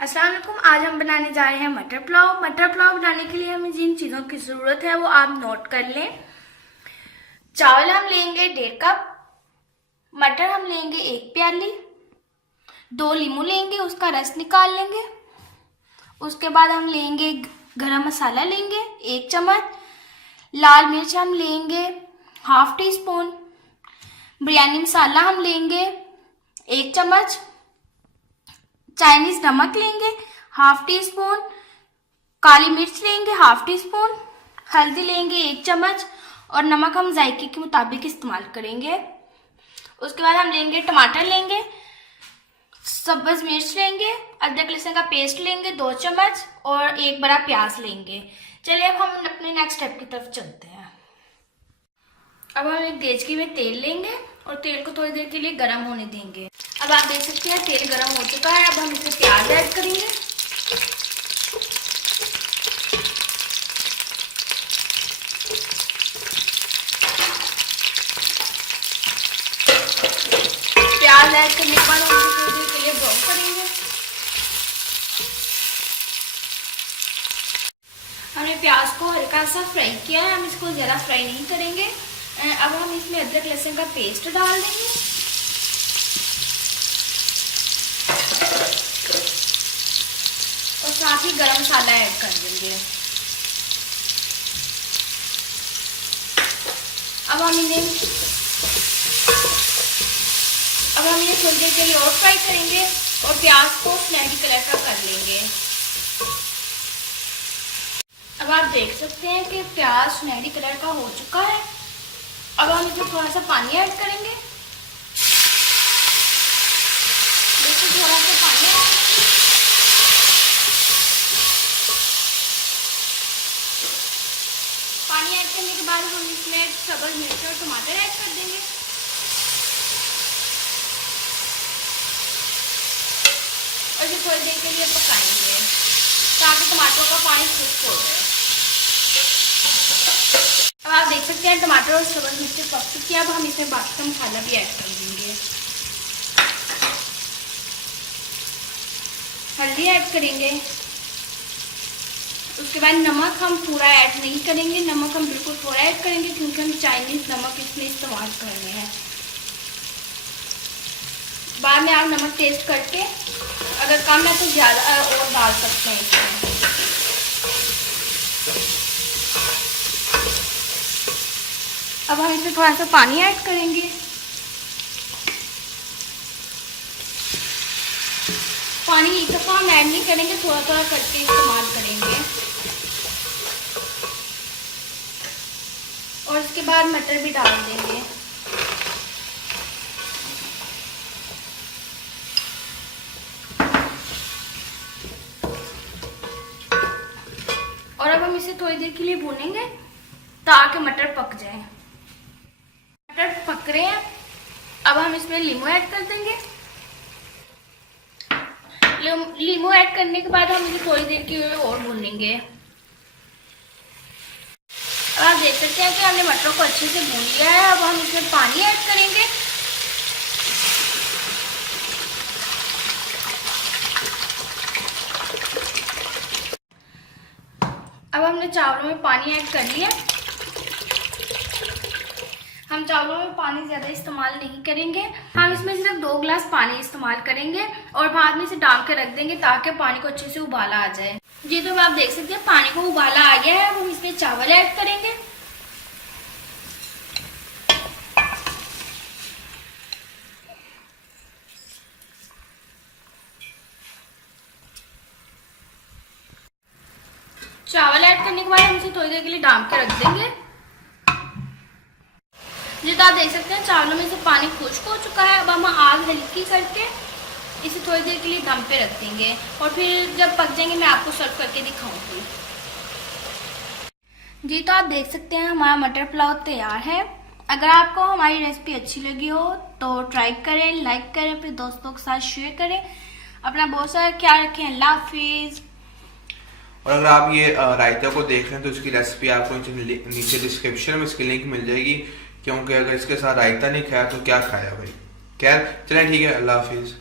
अस्सलाम वालेकुम। आज हम बनाने जा रहे हैं मटर पुलाव। मटर पुलाव बनाने के लिए हमें जिन चीज़ों की ज़रूरत है वो आप नोट कर लें। चावल हम लेंगे 1.5 कप, मटर हम लेंगे 1 प्याली, 2 लीमू लेंगे, उसका रस निकाल लेंगे। उसके बाद हम लेंगे गरम मसाला लेंगे 1 चम्मच, लाल मिर्च हम लेंगे 1/2 टीस्पून, बिरयानी मसाला हम लेंगे 1 चम्मच, चाइनीज नमक लेंगे 1/2 टीस्पून, काली मिर्च लेंगे 1/2 टीस्पून, हल्दी लेंगे 1 चम्मच और नमक हम जायके के मुताबिक इस्तेमाल करेंगे। उसके बाद हम लेंगे टमाटर लेंगे, सब्ज मिर्च लेंगे, अदरक लहसुन का पेस्ट लेंगे 2 चम्मच और 1 बड़ा प्याज लेंगे। चलिए अब हम अपने नेक्स्ट स्टेप की तरफ चलते हैं। अब हम एक देचकी में तेल लेंगे और तेल को थोड़ी देर के लिए गर्म होने देंगे। अब आप देख सकते हैं तेल गर्म हो चुका है। अब हम इसमें प्याज ऐड करेंगे। प्याज ऐड करने के बाद हम इसे थोड़ी देर के लिए ब्राउन करेंगे। हमने प्याज को हल्का सा फ्राई किया है, हम इसको ज़्यादा फ्राई नहीं करेंगे। अब हम इसमें अदरक लहसुन का पेस्ट डाल देंगे और साथ ही गरम मसाला ऐड कर देंगे। अब हम इन्हें थोड़ी देर के लिए और फ्राई करेंगे और प्याज को सुनहरी कलर का कर लेंगे। अब आप देख सकते हैं कि प्याज सुनहरी कलर का हो चुका है। अब हम इसमें थोड़ा सा पानी ऐड करेंगे। देखिए थोड़ा सा पानी ऐड करने के बाद हम इसमें सब्ज मिर्च और टमाटर ऐड कर देंगे और इसे थोड़ी देर के लिए पकाएंगे ताकि टमाटरों का पानी खुश्क हो जाए। अब आप देख सकते हैं टमाटर और सब्ज मिर्च पक चुकी है। अब हम इसमें बाकी का मसाला भी ऐड कर देंगे। हल्दी ऐड करेंगे। उसके बाद नमक हम पूरा ऐड नहीं करेंगे, नमक हम बिल्कुल थोड़ा ऐड करेंगे क्योंकि हम चाइनीज नमक इसमें इस्तेमाल कर रहे हैं। बाद में आप नमक टेस्ट करके अगर कम है तो ज़्यादा और डाल सकते हैं इसमें। अब हम इसमें थोड़ा सा पानी ऐड करेंगे। पानी एक दफ़ा हम ऐड नहीं करेंगे, थोड़ा थोड़ा करके इस्तेमाल करेंगे। और इसके बाद मटर भी डाल देंगे। और अब हम इसे थोड़ी देर के लिए भूनेंगे ताकि मटर पक जाए। मटर पक रहे हैं। अब हम इसमें लीमू ऐड कर देंगे। लीमू ऐड करने के बाद हम इसे थोड़ी देर के लिए और भूनेंगे। अब आप देख सकते हैं कि हमने मटरों को अच्छे से भून लिया है। अब हम इसमें पानी ऐड करेंगे। अब हमने चावलों में पानी ऐड कर लिया। हम चावलों में पानी ज़्यादा इस्तेमाल नहीं करेंगे, हम इसमें सिर्फ 2 गिलास पानी इस्तेमाल करेंगे और बाद में इसे डाल के रख देंगे ताकि पानी को अच्छे से उबाला आ जाए। जी तो आप देख सकते हैं पानी को उबाला आ गया है। अब हम इसमें चावल ऐड करेंगे। चावल ऐड करने के बाद हम इसे थोड़ी देर के लिए डाल के रख देंगे। जी तो आप देख सकते हैं चावलों में से पानी खुश्क हो चुका है। अब हम आग हल्की करके इसे थोड़ी देर के लिए दम पे रख देंगे और फिर जब पक जाएंगे मैं आपको सर्व करके दिखाऊंगी। जी तो आप देख सकते हैं हमारा मटर पुलाव तैयार है। अगर आपको हमारी रेसिपी अच्छी लगी हो तो ट्राई करें, लाइक करें, अपने दोस्तों के साथ शेयर करें। अपना बहुत सारा ख्याल रखें। अल्लाह हाफिज़। और अगर आप ये रायता को देख रहे हैं तो इसकी रेसिपी आपको नीचे डिस्क्रिप्शन में इसकी लिंक मिल जाएगी, क्योंकि अगर इसके साथ रायता नहीं खाया तो क्या खाया भाई। खैर चलें ठीक है, अल्लाह हाफिज़।